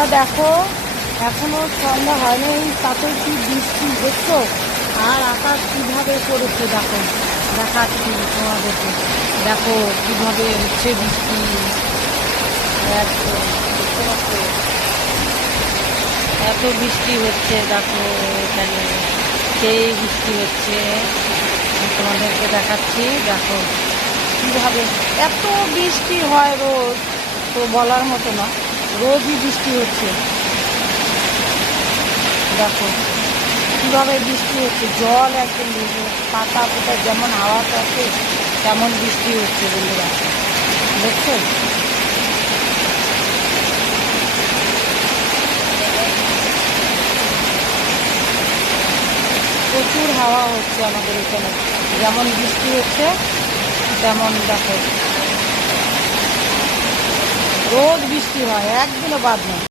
বন্ধুরা দেখো, এখনো সন্ধ্যা হয়নি, তাতে কি বৃষ্টি দেখছো, আর আকাশ কিভাবে করেছে দেখো, দেখাচ্ছি তোমাদেরকে। দেখো কিভাবে হচ্ছে বৃষ্টি, একদম দেখতে পাচ্ছ? এত বৃষ্টি হচ্ছে দেখো, এখানে সেই বৃষ্টি হচ্ছে, তোমাদেরকে দেখাচ্ছি। দেখো কিভাবে এত বৃষ্টি হয় রোজ, তো বলার মতো না, রোজই বৃষ্টি হচ্ছে। দেখো কিভাবে বৃষ্টি হচ্ছে, জল একদম পাতা পাতা যেমন হাওয়া আছে তেমন বৃষ্টি হচ্ছে বন্ধুরা, দেখছো? প্রচুর হাওয়া হচ্ছে আমাদের এখানে, যেমন বৃষ্টি হচ্ছে তেমন দেখো রোজ বৃষ্টি হয়, একদিনও বাদ নেই।